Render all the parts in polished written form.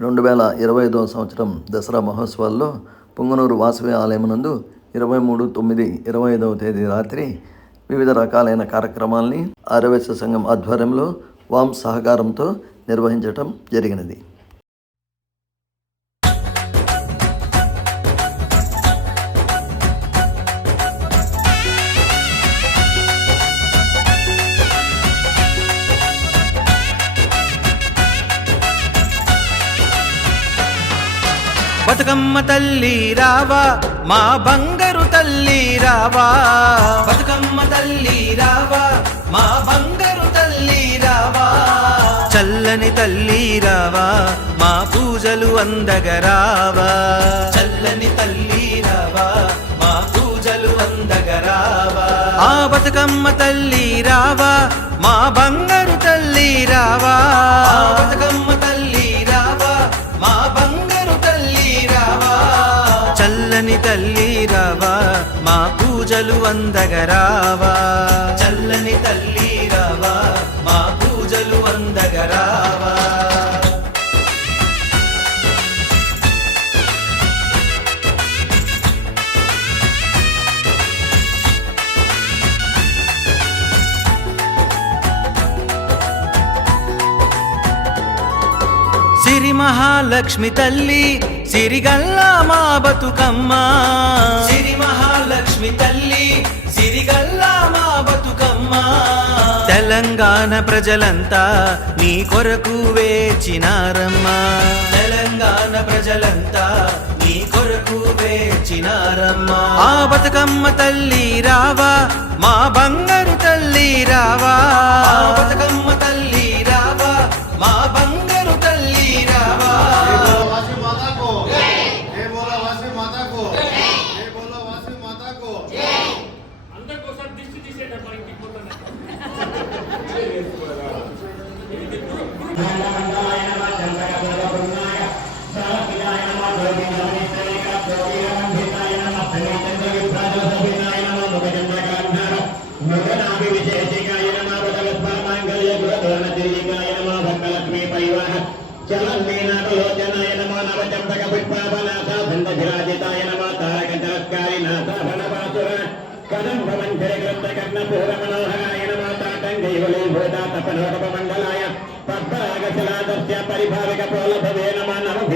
2025వ సంవత్సరం దసరా మహోత్సవాల్లో పుంగనూరు వాసవి ఆలయమునందు 23/9/25వ తేదీ రాత్రి వివిధ రకాలైన కార్యక్రమాల్ని ఆర్యవైశ్య సంఘం ఆధ్వర్యంలో వామ్ సహకారంతో నిర్వహించటం జరిగినది. బతుకమ్మ తల్లి రావా, మా బంగారు తల్లి రావా. బతుకమ్మ తల్లి రావా, మా బంగారు తల్లి రావా. చల్లని తల్లి రావా, మా పూజలు అందగరావా. చల్లని తల్లి రావా, మా పూజలు అందగరావా. ఆ బతుకమ్మ తల్లి రావా, మా బంగారు తల్లి రావా. బతుకమ్మ తల్లి రావా, మా బంగారు తల్లి రావా. చల్లని తల్లి రావా, మా పూజలు అందగరావా. చల్లని తల్లి రావా, మా పూజలు అందగరావా. సిరి మహాలక్ష్మి తల్లి సిరిగల్లా మా బతుకమ్మ. సిరి మహాలక్ష్మి తల్లి సిరిగల్లా మా బతుకమ్మ. తెలంగాణ ప్రజలంతా నీ కొరకు వేచినారమ్మా. తెలంగాణ ప్రజలంతా నీ కొరకు వేచినారమ్మా. ఆ బతుకమ్మ తల్లి రావా, మా బంగారు తల్లి రావా. బతుకమ్మ తల్లి రావా, మా బంగారు తల్లి రావా. మండలాయ పద్మరాగశలాదస్య పరిభావిక పోలభవే నమః నమః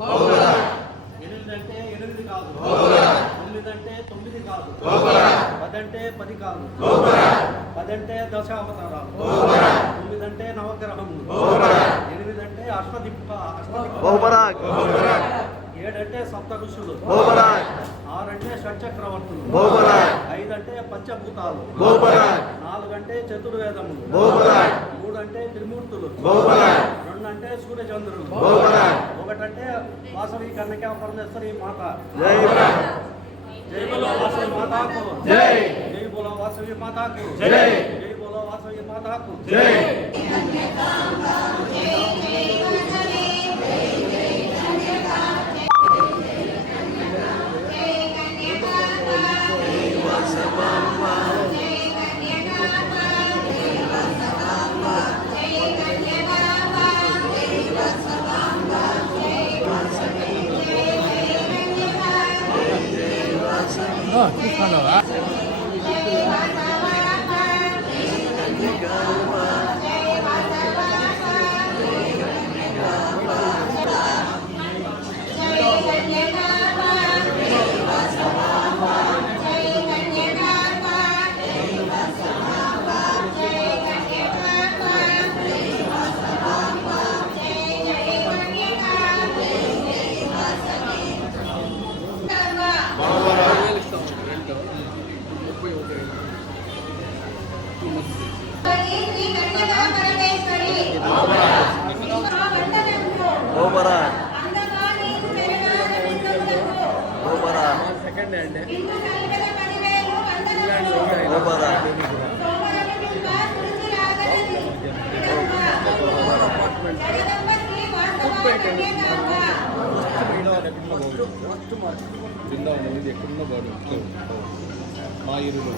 8 అంటే 8 కాదు, 9 అంటే 9 కాదు, 10 అంటే 10 కాదు, 10 అంటే దశావతారాలు, 9 అంటే నవగ్రహములు, 8 అంటే అష్టదిక్ప 7 అంటే సప్త ఋషులు, 6 అంటే షట్చక్రవర్తులు, 5 అంటే పంచభూతాలు, 4 అంటే చతుర్వేదములు, 3 అంటే త్రిమూర్తులు, 2 అంటే సూర్యచంద్రులు, 1 అంటే వాసవి కన్యకా పరమేశ్వరి మాత. జై బోలో వాసవి మాతాకు జై, జై బోలో వాసవి మాతాకు జై, జై బోలో వాసవి మాతాకు జై. ఎక్కడున్న బాడు మా ఏరియాలో